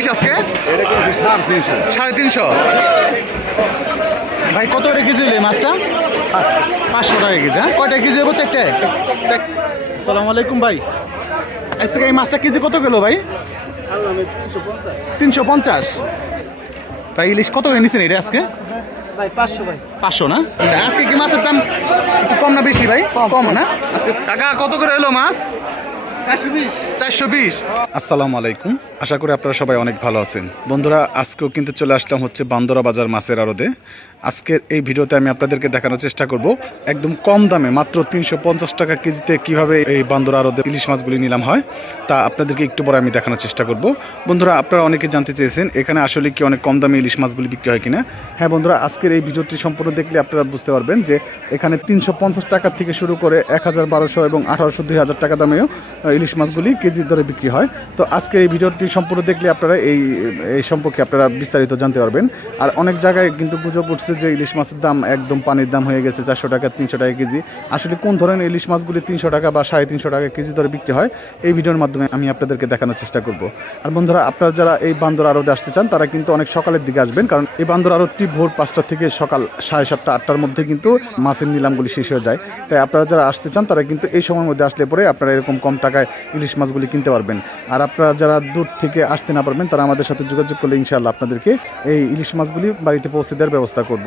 ইলিশ আজকে? সাড়ে তিনশো। ভাই কত করে কেজি মাছটা? পাঁচশো টাকা কেজি হ্যাঁ? কয়টা কেজি দেবো চারটে চার সালাম আলাইকুম ভাই। আজকে এই মাছটা কেজি কত কিলো ভাই? তিনশো পঞ্চাশ। ভাই ইলিশ কত করে নিচ্ছেন এটা আজকে? ভাই পাঁচশো না? আজকে কি মাছের দাম একটু কম না বেশি ভাই? কম। না? আজকে টাকা কত করে এলো মাছ? আসসালামু আলাইকুম। আশা করি আপনারা সবাই অনেক ভালো আছেন। বন্ধুরা, আজকেও কিন্তু চলে আসলাম হচ্ছে বান্দরা বাজার মাছের আড়তে। আজকের এই ভিডিওতে আমি আপনাদেরকে দেখানোর চেষ্টা করব। একদম কম দামে, মাত্র তিনশো পঞ্চাশ টাকা কেজিতে কীভাবে এই বান্দরা আড়তে ইলিশ মাছগুলি নিলাম হয়, তা আপনাদেরকে একটু পরে আমি দেখানোর চেষ্টা করব। বন্ধুরা, আপনারা অনেকে জানতে চেয়েছেন, এখানে আসলে কি অনেক কম দামে ইলিশ মাছগুলি বিক্রি হয় কিনা? হ্যাঁ বন্ধুরা, আজকের এই ভিডিওটি সম্পূর্ণ দেখলে আপনারা বুঝতে পারবেন যে এখানে তিনশো পঞ্চাশ টাকা থেকে শুরু করে এক হাজার বারোশো এবং আঠারোশো দুই হাজার টাকা দামেও ইলিশ মাছগুলি কেজির দরে বিক্রি হয়। তো আজকে এই ভিডিওটি সম্পূর্ণ দেখলে আপনারা এই এই সম্পর্কে আপনারা বিস্তারিত জানতে পারবেন। আর অনেক জায়গায় কিন্তু গুজব উঠছে যে ইলিশ মাছের দাম একদম পানির দাম হয়ে গেছে চারশো টাকা, তিনশো টাকা কেজি। আসলে কোন ধরনের ইলিশ মাছগুলি তিনশো টাকা বা সাড়ে তিনশো টাকা কেজি দরে বিক্রি হয়, এই ভিডিওর মাধ্যমে আমি আপনাদেরকে দেখানোর চেষ্টা করব। আর বন্ধুরা, আপনারা যারা এই বান্দর আড়তে আসতে চান, তারা কিন্তু অনেক সকালের দিকে আসবেন, কারণ এই বান্দর আড়তটি ভোর পাঁচটা থেকে সকাল সাড়ে সাতটা, আটটার মধ্যে কিন্তু মাছের নিলামগুলি শেষ হয়ে যায়। তাই আপনারা যারা আসতে চান, তারা কিন্তু এই সময়ের মধ্যে আসলে পরে আপনারা এরকম কম টাকায় ইলিশ মাছগুলি কিনতে পারবেন। আর আপনারা যারা দূর থেকে আসতে না পারবেন, তারা আমাদের সাথে যোগাযোগ করলে ইনশাআল্লাহ আপনাদেরকে এই ইলিশ মাছগুলি বাড়িতে পৌঁছে দেওয়ার ব্যবস্থা করব।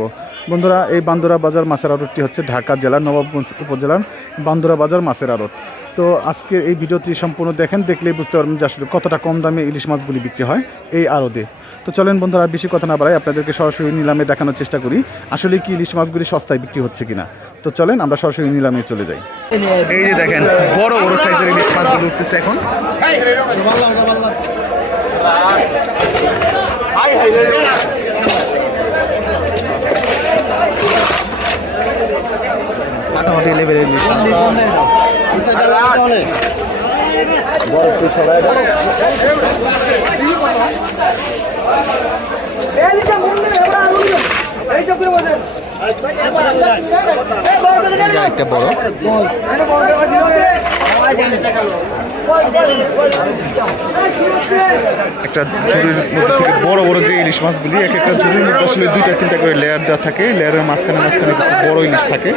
বন্ধুরা এই বান্দরা বাজার মাছের আড়তটি হচ্ছে ঢাকা জেলার নবাবগঞ্জ উপজেলার বান্দরা বাজার মাছের আড়ত তো আজকের এই ভিডিওটি সম্পূর্ণ দেখেন দেখলেই বুঝতে পারবেন যে আসলে কতটা কম দামে ইলিশ মাছগুলি বিক্রি হয় এই আড়তে তো চলেন বন্ধুরা আর বেশি কথা না বাড়াই আপনাদেরকে সরাসরি নিলামে দেখানোর চেষ্টা করি আসলে কি ইলিশ মাছগুলি সস্তায় বিক্রি হচ্ছে কিনা তো চলেন আমরা সরাসরি নিলামে চলে যাই এই যে দেখেন বড় বড় সাইজের ইলিশ মাছগুলো উঠতেছে এখন মাটামাটি লেভেলের। একটা বড়। একটা ঝুড়ির মধ্যে থেকে বড় বড় যে ইলিশ মাছগুলি এক একটা ঝুড়ির মধ্যে আসলে দুইটা তিনটা করে লেয়ার দেওয়া থাকে। লেয়ারের মাঝখানে মাঝখানে কিছু বড় ইলিশ থাকে।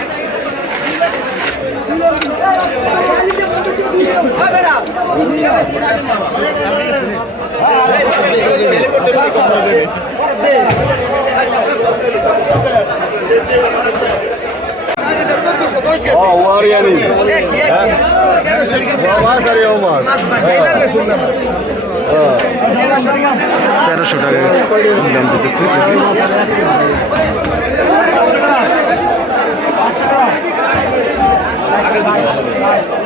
Aa, var yani. Var karıyor var. তেরোশো টাকা দাম দিতেছে Thank you.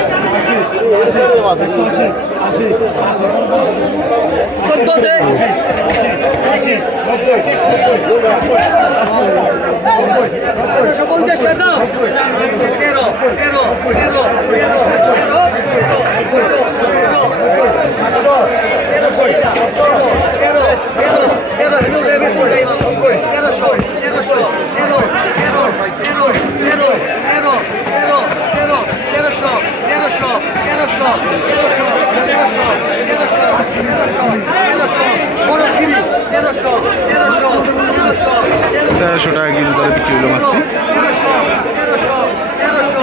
একশো পঞ্চাশ ম্যাডাম তেরো তেরো তেরো তেরো তেরোশো তেরোশো তেরো তেরো তেরো তেরো তেরো তেরোশো তেরোশো তেরোশো তেরো তেরোশো তেরোশো তেরোশো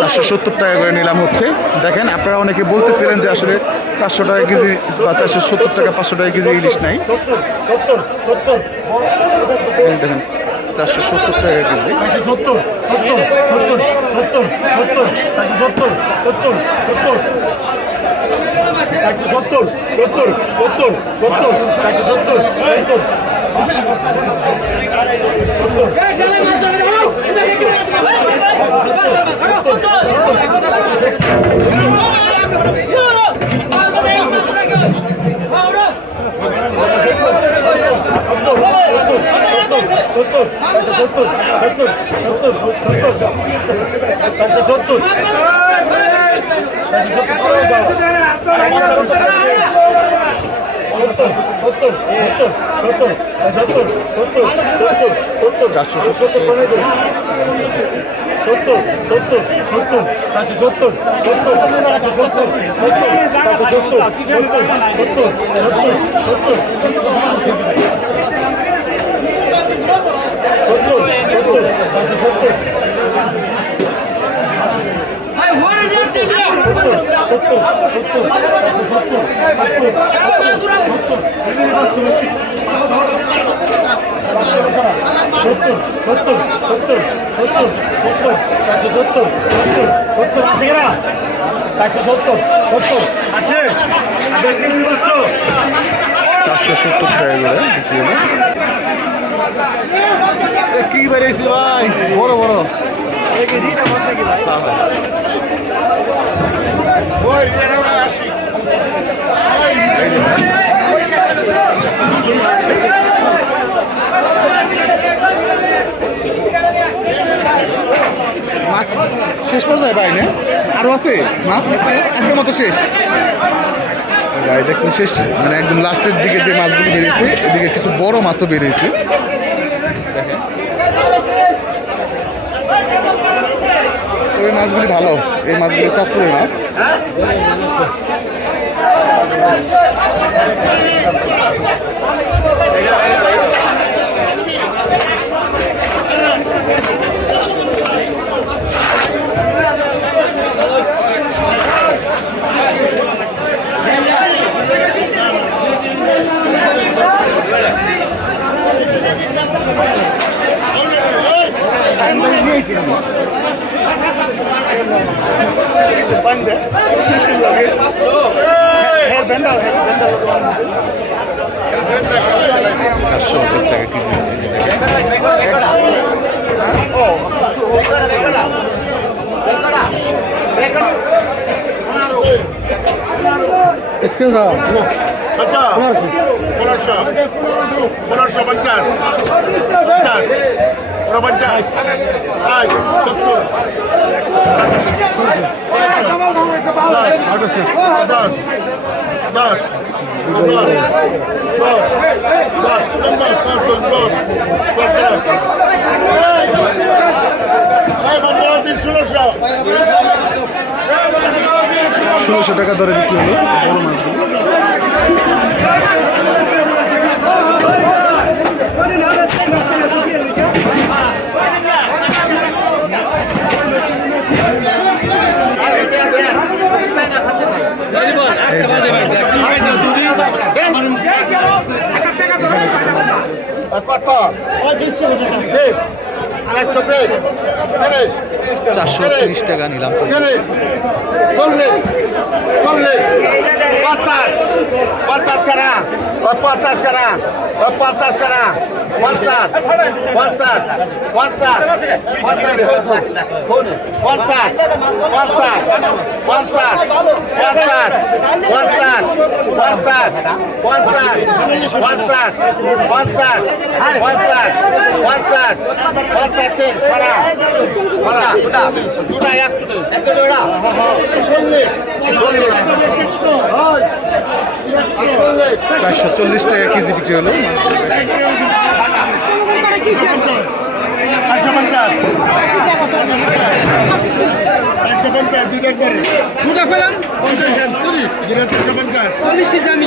চারশো সত্তর টাকা করে নিলাম হচ্ছে। দেখেন, আপনারা অনেকে বলতেছিলেন যে আসলে চারশো টাকা কেজি বা চারশো সত্তর টাকা পাঁচশো টাকা কেজি ইলিশ নাই দেখেন চারশো সত্তর টাকা কেজি সত্তর সত্তর সত্তর সত্তর সত্তর সত্তর সত্তর সত্তর চারশো সত্তর সত্তর সত্তর সত্তর চারশো সত্তর সত্তর চারশো সত্তর সত্তর চারশো সত্তর সত্তর সত্তর সত্তর সত্তর চারশো সত্তর চারশো সত্তর টাকা করে কি বেরিয়েছি ভাই? বড় বড়। মাছ শেষ পর্যায়ে ভাই না? আরও আছে? মাছ আজকে আজকের মতো শেষ। গাড়ি দেখছেন, শেষ। মানে একদম লাস্টের দিকে যে মাছগুলি বেরিয়েছে, এদিকে কিছু বড় মাছও বেরিয়েছে। ওই মাছগুলি ভালো। এই মাছগুলি চাঁদপুরের মাছ। চারশো পনেরোশো পনেরোশো পঞ্চাশ পঞ্চাশ পঞ্চাশ সত্তর, দশ দশ দশ দশ দশ নম্বর পাঁচশো দশ ষোলোশো। ষোলোশো টাকা দরে বিক্রি হলো। বড় মাছগুলো কত চারশো তিরিশ টাকা নিলাম। চল্লিশ চল্লিশ চল্লিশ পঞ্চাশ পঞ্চাশ কারা ও পঞ্চাশ কারা ও পঞ্চাশ কারা চারশো চল্লিশ টাকা কেজি বিক্রি হলো চারশো পঞ্চাশ। চারশো পঞ্চাশ দুটার পরে দুটা পেলাম। পঞ্চাশ দুটা চারশো পঞ্চাশ। চল্লিশ পিস আমি।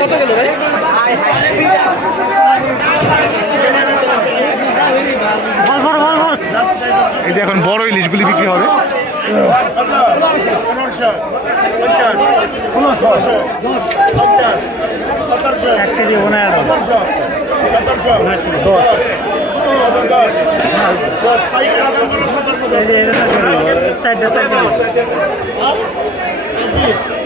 কত গেল ভাই এই যে এখন বড় ইলিশগুলি বিক্রি হবে। এক কেজি সতেরোশো সতেরোশো দশ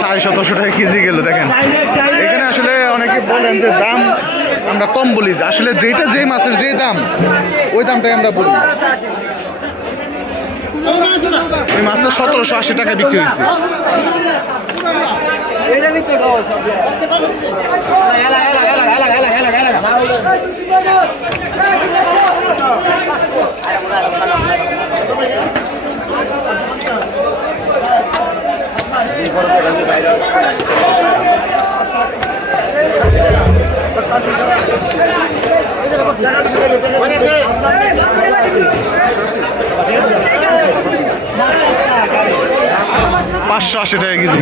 সাড়ে সতেরোশো টাকা কেজি গেল, দেখেন। এখানে আসলে অনেকে বলেন যে দাম আমরা কম বলি। আসলে যেটা যে মাছের যে দাম, ওই দামটাই আমরা বলি। ওই মাছটা সতেরোশো আশি টাকা বিক্রি হয়েছে। পাঁচশো আশি টাকা কেজি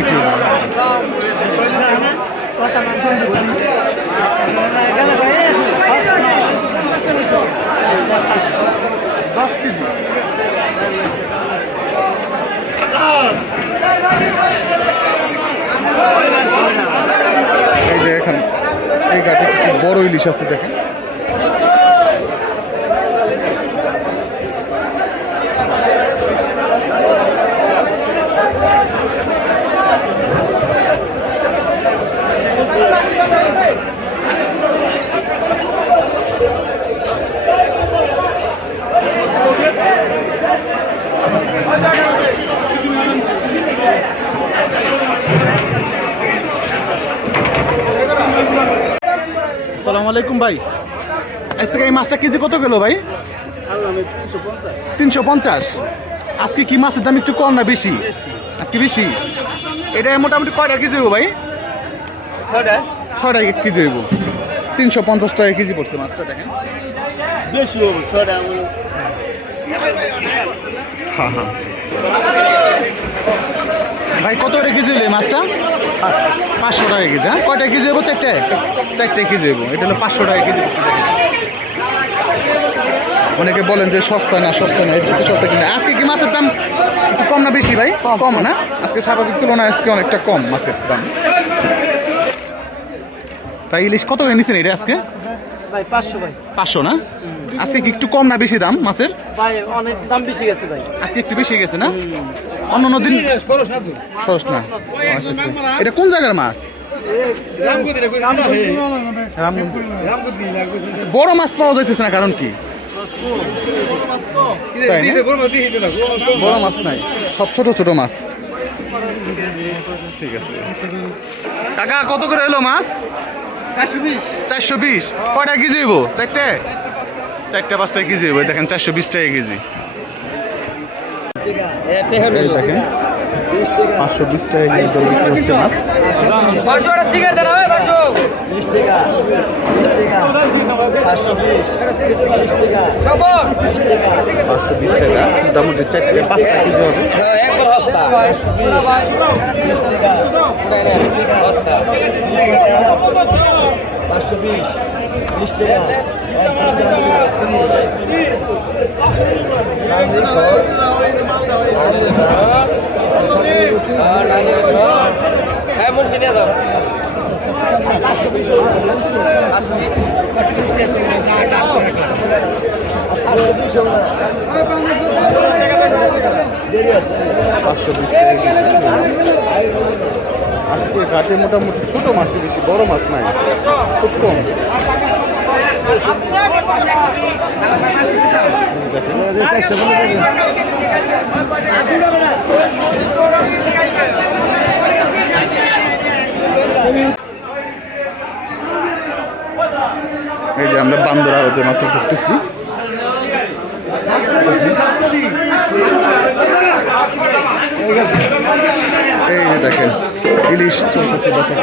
এই যে এখানে এই কিছু বড় ইলিশ আছে দেখেন। আসসালামু আলাইকুম ভাই। আজকে এই মাছটা কেজি কত গেল ভাই? তিনশো পঞ্চাশ। আজকে কি মাছের দাম একটু কম না বেশি? আজকে বেশি? এটা মোটামুটি কয়টা কেজি হইব ভাই? ছয়টা। কেজি হইব। তিনশো পঞ্চাশ টাকা কেজি পড়ছে মাছটা দেখেন। বেশি হ্যাঁ হ্যাঁ। ভাই কত করে কেজি এই মাছটা? পাঁচশো টাকা কেজি হ্যাঁ? কয়টা কেজি দেবো চারটে? চারটে কেজি দেবো এটা হলো পাঁচশো টাকা কেজি। অনেকে বলেন যে সস্তা না সস্তা না এই সস্তা কিনা। আজকে কি মাছের দাম একটু কম না বেশি ভাই? কম। না আজকে স্বাভাবিক তুলনায় আজকে অনেকটা কম মাছের দাম। ভাই ইলিশ কত করে নিছেন এটা আজকে? ভাই পাঁচশো ভাই। পাঁচশো না? আজকে কি একটু কম না বেশি দাম মাছের? ভাই অনেক দাম বেশি গেছে ভাই। আজকে একটু বেশি গেছে না? অন্য অন্য দিন খরচ না। এটা কোন জায়গার মাছ? আচ্ছা, বড় মাছ পাওয়া যাইতেছে না কারণ কি? বড় মাছ নাই। সব ছোট ছোট মাছ। ঠিক আছে। কাকা কত করে এলো মাছ? চারশো বিশ। কয়টা কেজি হইব? চারটে? চারটে পাঁচটা কেজি হইব। দেখেন চারশো বিশ টাকা কেজি। এই দেখেন পাঁচশো বিশ টাকা কেজি দর বিক্রি হচ্ছে মাছ। পাঁচশো টাকা বিশ টাকা মোটামুটি চারটে পাঁচটা কেজি হবে। একবার হস্তা হস্তা পাঁচশো বিশ। বিশ টাকা পাঁচশো। আজকে ঘাটে মোটামুটি ছোট মাছই বেশি বড় মাছ নাই খুব কম এই যে আমরা বান্দর আড়তে মাত্র ঢুকতেছি এই যে দেখেন ইলিশ চলতেছে বেচা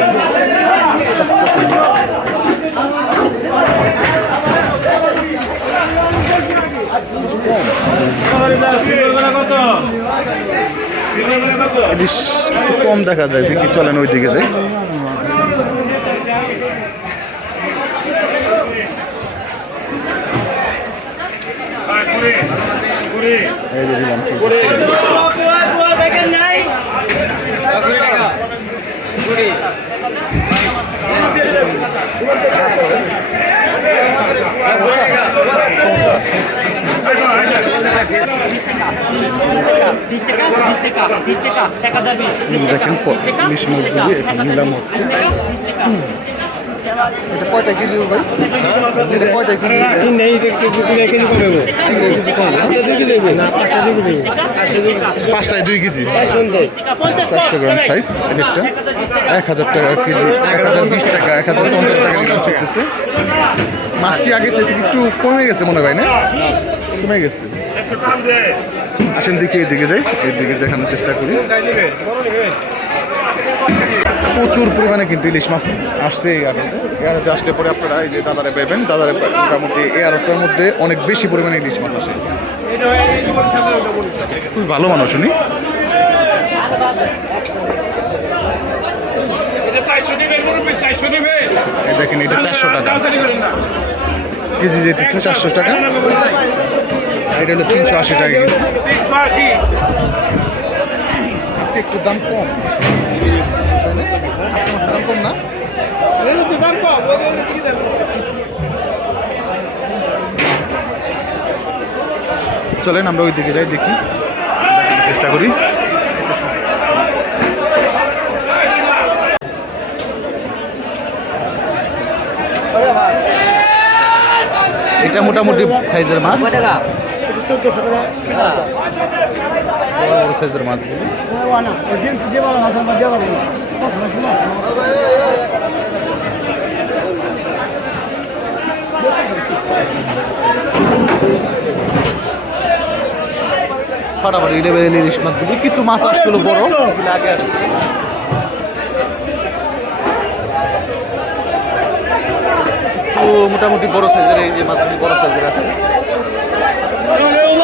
ইলিশ কম দেখা যায় বিক্রি চলেন ওই দিকে যাই। এই দেখেন এটা কেজি। কয়টা কেজি কমে দুই কেজি গ্রাম সাইজ একটা। এক হাজার টাকা কেজি, এক হাজার বিশ টাকা, এক হাজার পঞ্চাশ টাকা চলতেছে। মাছ কি আগে একটু কমে গেছে মনে হয়, না? কমে গেছে। আসেন দিকে এদিকে যাই, এদিকে দেখানোর চেষ্টা করি। প্রচুর পরিমাণে কিন্তু ইলিশ মাছ আসছে এই আড়তে। এই আড়তে আসলে পরে আপনারা এই যে দাদারে পাবেন, দাদারে মোটামুটি এই আড়তের মধ্যে অনেক বেশি পরিমাণে ইলিশ মাছ আসে। খুবই ভালো মানুষ উনি। দেখেন, এটা চারশো টাকা। কেজি যেতেছে চারশো টাকা। এটা হলো তিনশো আশি টাকা। আজকে একটু দাম কম। তাই না? দাম কম না চলেন আমরা ওই দিকে যাই দেখি। চেষ্টা করি। এটা মোটামুটি সাইজের মাছ। বড় বড় সাইজের মাছগুলো। ফাটাফাটি লেভেলের ইলিশ মাছগুলি। কিছু মাছ আসছিল বড়। আগে একটু মোটামুটি বড় সাইজের এই যে মাছগুলি বড় সাইজের আছে।